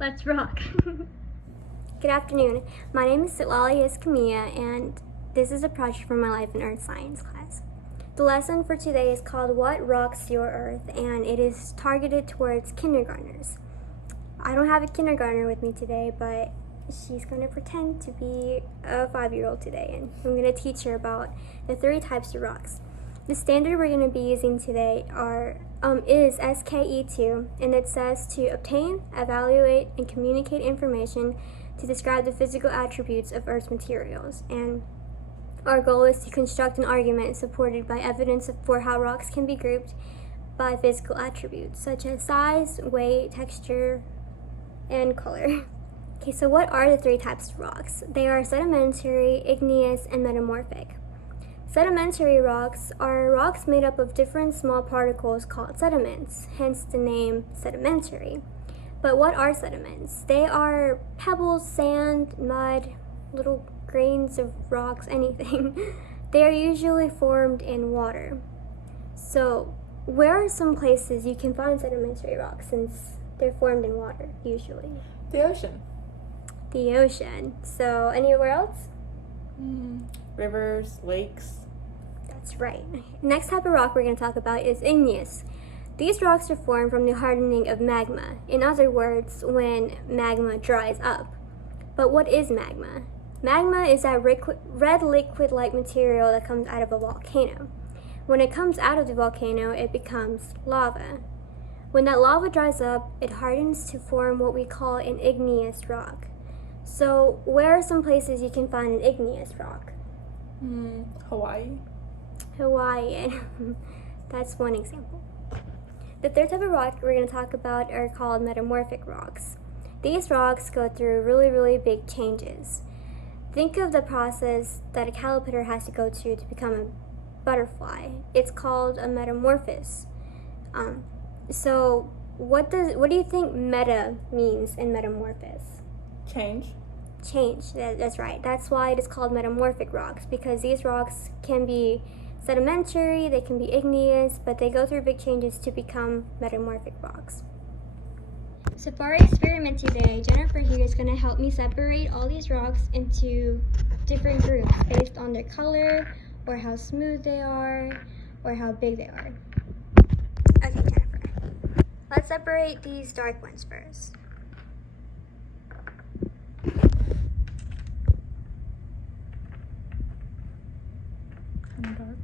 Let's rock. Good afternoon. My name is Sitlali Iskamia, and this is a project from my life in Earth Science class. The lesson for today is called What Rocks Your Earth, and it is targeted towards kindergartners. I don't have a kindergartner with me today, but she's going to pretend to be a 5-year-old today, and I'm going to teach her about the 3 types of rocks. The standard we're going to be using today is SKE2, and it says to obtain, evaluate, and communicate information to describe the physical attributes of Earth's materials. And our goal is to construct an argument supported by evidence for how rocks can be grouped by physical attributes, such as size, weight, texture, and color. Okay, so what are the 3 types of rocks? They are sedimentary, igneous, and metamorphic. Sedimentary rocks are rocks made up of different small particles called sediments, hence the name sedimentary. But what are sediments? They are pebbles, sand, mud, little grains of rocks, anything. They are usually formed in water. So, where are some places you can find sedimentary rocks since they're formed in water, usually? The ocean. The ocean. So, anywhere else? Rivers, lakes. That's right. Next type of rock we're going to talk about is igneous. These rocks are formed from the hardening of magma. In other words, when magma dries up. But what is magma? Magma is that red liquid-like material that comes out of a volcano. When it comes out of the volcano, it becomes lava. When that lava dries up, it hardens to form what we call an igneous rock. So, where are some places you can find an igneous rock? Hawaii. Hawaii. That's one example. The 3rd type of rock we're going to talk about are called metamorphic rocks. These rocks go through really big changes. Think of the process that a caterpillar has to go to become a butterfly. It's called a metamorphosis. So what do you think meta means in metamorphosis? Change. Change, that's right. That's why it is called metamorphic rocks, because these rocks can be sedimentary, they can be igneous, but they go through big changes to become metamorphic rocks. So for our experiment today, Jennifer here is going to help me separate all these rocks into different groups based on their color, or how smooth they are, or how big they are. Okay, Jennifer. Let's separate these dark ones first. Kind of dark.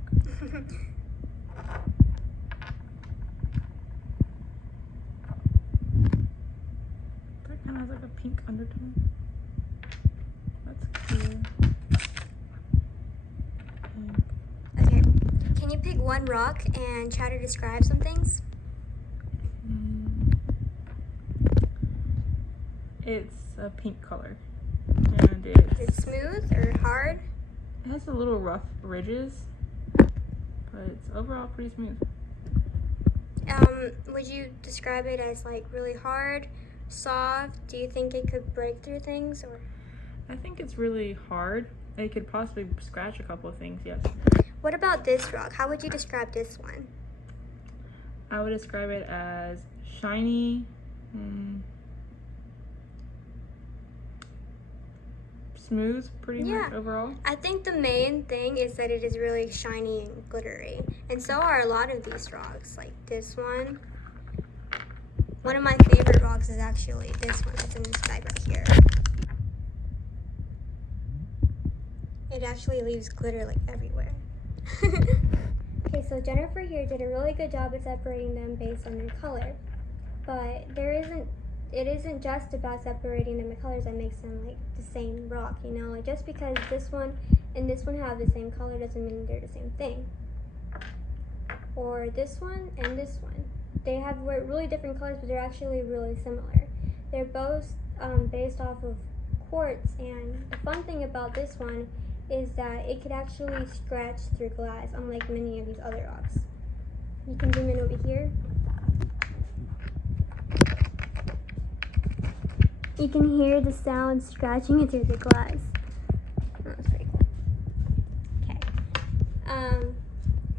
That kind of has like a pink undertone. That's clear. Okay, can you pick one rock and try to describe some things? It's a pink color, and It's smooth or hard? it has a little rough ridges, but it's overall pretty smooth. Would you describe it as like really hard, soft? Do you think it could break through things, or? I think it's really hard. It could possibly scratch a couple of things, yes. What about this rock? How would you describe this one? I would describe it as shiny, smooth pretty much overall. I think the main thing is that it is really shiny and glittery. And so are a lot of these rocks, like this one. One of my favorite rocks is actually this one. It's in this bag right here. It actually leaves glitter like everywhere. Okay, so Jennifer here did a really good job at separating them based on their color. But it isn't just about separating them by colors that makes them like the same rock, you know? Like just because this one and this one have the same color doesn't mean they're the same thing. Or this one and this one. They have really different colors, but they're actually really similar. They're both based off of quartz, and the fun thing about this one is that it could actually scratch through glass, unlike many of these other rocks. You can zoom in over here. You can hear the sound scratching into the glass. Oh, that's pretty cool. Okay.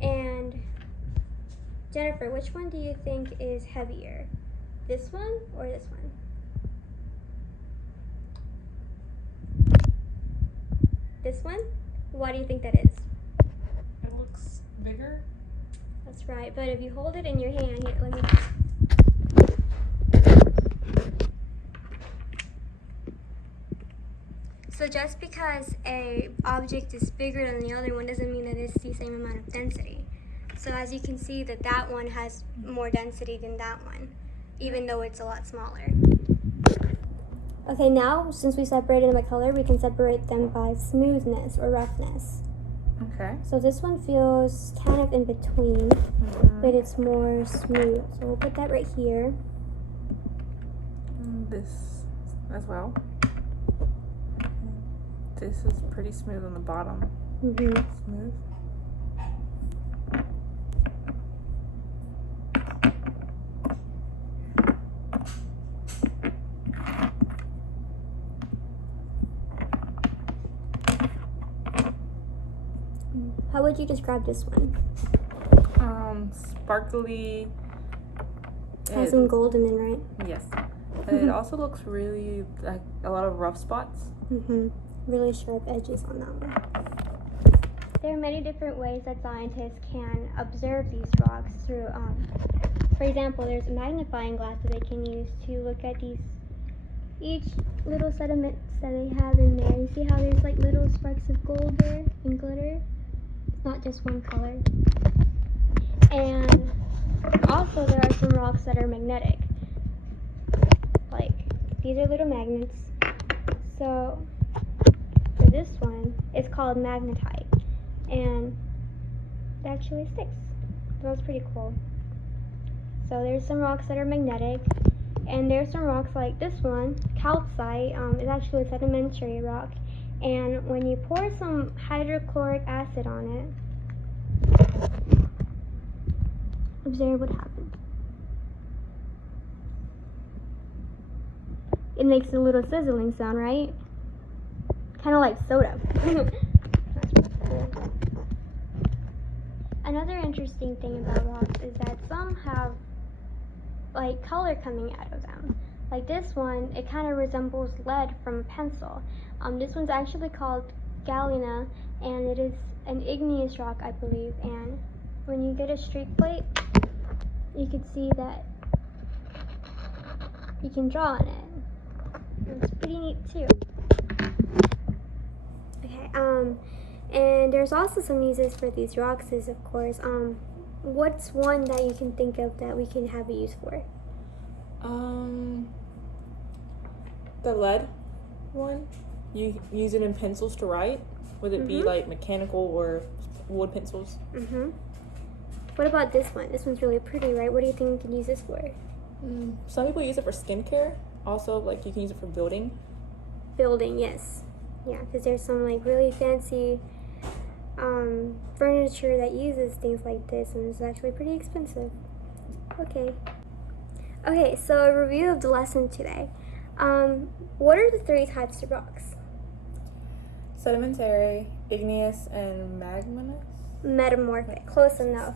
And Jennifer, which one do you think is heavier? This one or this one? this one. Why do you think that is? It looks bigger. That's right, but if you hold it in your hand, here, let me. So just because a object is bigger than the other one doesn't mean that it's the same amount of density. So as you can see that one has more density than that one, even though it's a lot smaller. Okay, now since we separated them by color, we can separate them by smoothness or roughness. Okay. So this one feels kind of in between, but it's more smooth. So we'll put that right here. This as well. This is pretty smooth on the bottom. Smooth. How would you describe this one? Sparkly. Has some gold in it, right? Yes. It also looks really like a lot of rough spots. Really sharp edges on that one. There are many different ways that scientists can observe these rocks through, for example, there's a magnifying glass that they can use to look at each little sediments that they have in there. You see how there's like little sparks of gold there and glitter? It's not just one color. And also there are some rocks that are magnetic. Like, these are little magnets. So, for this one, it's called magnetite. And it actually sticks. So that's pretty cool. So there's some rocks that are magnetic. And there's some rocks like this one, calcite, is actually a sedimentary rock. And when you pour some hydrochloric acid on it, observe what happens. It makes a little sizzling sound, right? Kind of like soda. That's pretty cool. Another interesting thing about rocks is that some have like color coming out of them. Like this one, it kind of resembles lead from a pencil. This one's actually called galena, and it is an igneous rock, I believe. And when you get a streak plate, you can see that you can draw on it. It's pretty neat too. Okay, and there's also some uses for these rocks, of course. What's one that you can think of that we can have a use for? The lead one. You use it in pencils to write. Would it be like mechanical or wood pencils? What about this one? This one's really pretty, right? What do you think we can use this for? Some people use it for skincare. Also, like you can use it for building. Building, yes. Yeah, because there's some like really fancy furniture that uses things like this, and it's actually pretty expensive. Okay, so a review of the lesson today. What are the 3 types of rocks? Sedimentary, igneous, and magmanous. Metamorphic, close enough.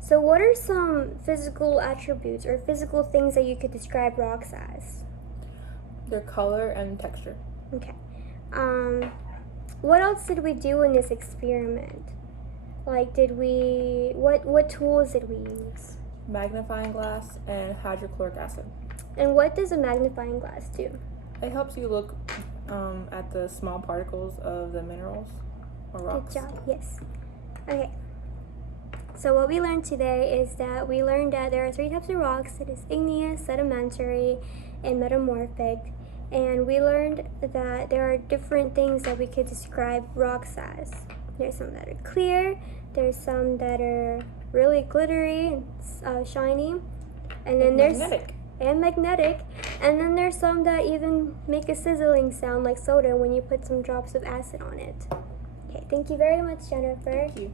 So what are some physical attributes or physical things that you could describe rocks as? Their color and texture. Okay. What else did we do in this experiment? Like, what tools did we use? Magnifying glass and hydrochloric acid. And what does a magnifying glass do? It helps you look at the small particles of the minerals or rocks. Good job, yes. Okay. So what we learned today is that we learned that there are 3 types of rocks. It is igneous, sedimentary, and metamorphic. And we learned that there are different things that we could describe rocks as. There's some that are clear, there's some that are really glittery and shiny, and then there's magnetic, and then there's some that even make a sizzling sound like soda when you put some drops of acid on it. Okay, thank you very much, Jennifer. Thank you.